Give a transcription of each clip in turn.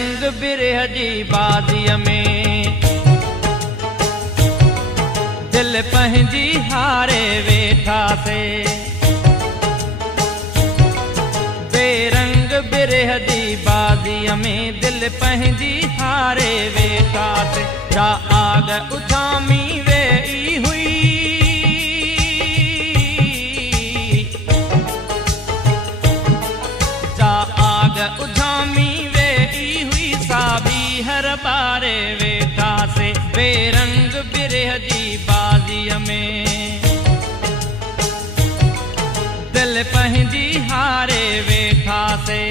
बेरंग बिरह जी बाज़ीअ में दिल पंहिंजी हारे वेठासे। बेरंग बिरह जी बाज़ीअ में दिल पंहिंजी हारे वेठासे। जा आग उजामी वेई हुई, जा आग उजामी वेई हुई, साबी हर बारे वेठासे। बेरंग बिरह जी बाज़ीअ में दिल पंहिंजी हारे वेठासे।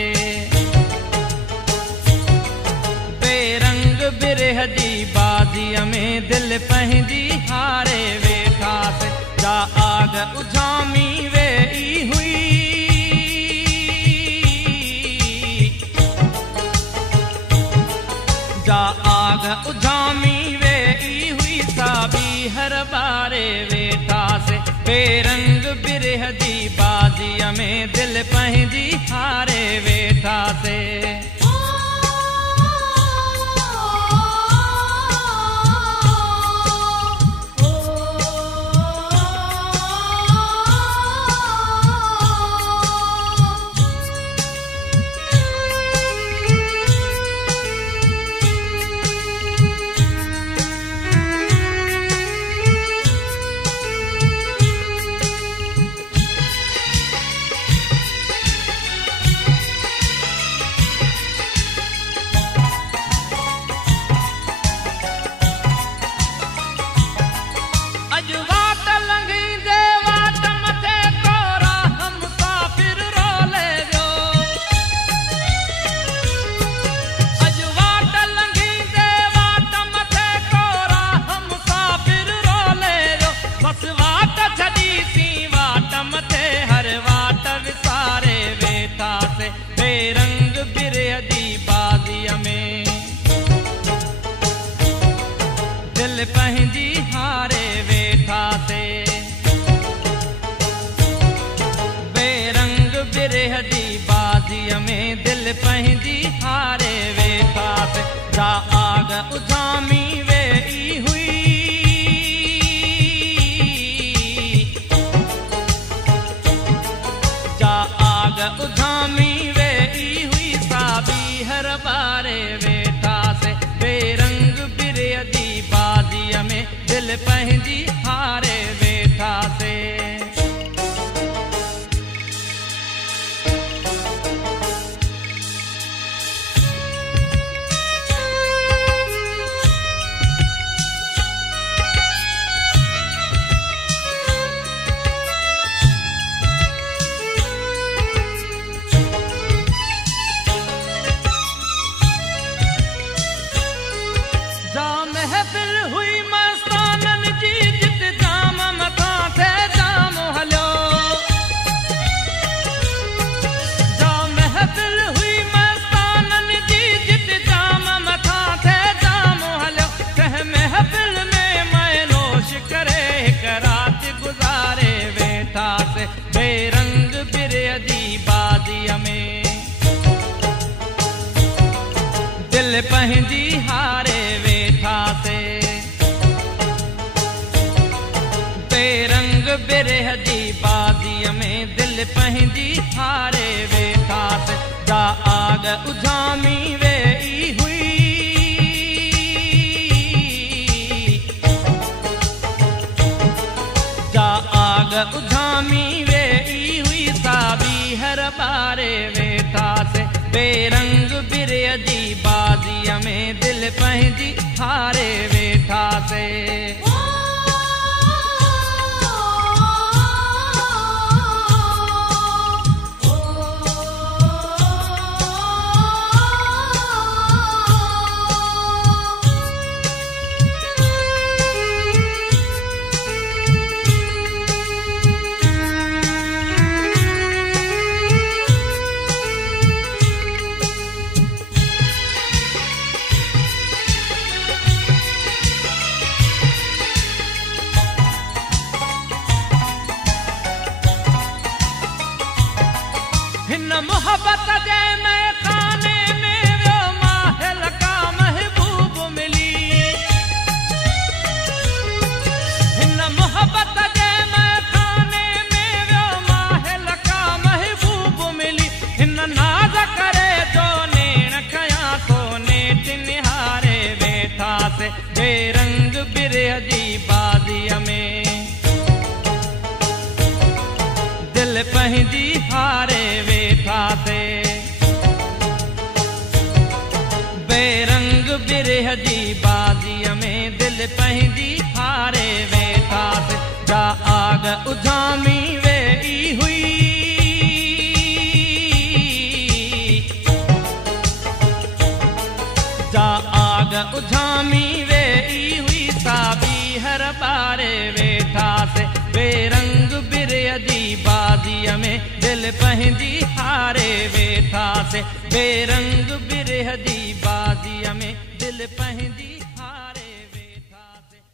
बेरंग बिरह जी बाज़ीअ में दिल पंहिंजी हारे वेठासे। जा आग उजामी वेई हुई, जा आग उजामी वेई हुई, साबी हर बारे वेठासे। बेरंग बिरह जी बाज़ीअ में दिल पंहिंजी हारे वेठासे। बेरंग बिरह जी बाज़ीअ में दिल पंहिंजी हारे वेठासे। बेरंग बिरह जी बाज़ीअ में दिल पंहिंजी हारे वेठासे। जा आग उजामी वेई हुई, जा आग उजामी वेई हुई, साबी हर बारे वेठासे। बेरंग बिरह जी बाज़ीअ में दिल पंहिंजी हारे वेठासे। बेरंग बिरह जी बाज़ीअ में दिल पंहिंजी हारे वेठासे। बेरंग बिरह जी बाज़ीअ में दिल पंहिंजी हारे वेठासे। जा आग उजामी वेई हुई, जा आग उजामी वेई हुई, साबी हर बारे वेठासे। बेरंग बिरह जी बाज़ीअ में दिल पंहिंजी हारे वेठासे। हिन मोहब्बत जे मैं खाने में वियो माहे दिल पंहिंजी हारे वेठासे। बेरंग बिरह जी बाज़ीअ में दिल पंहिंजी हारे वेठासे। जा आग उजामी वेई हुई, जा आग उजामी वेई हुई, साबी हर बारे वेठासे। बेरंग बिरह जी बाज़ीअ में दिल पंहिंजी हारे वेठासे। बेरंग बिरह जी बाज़ी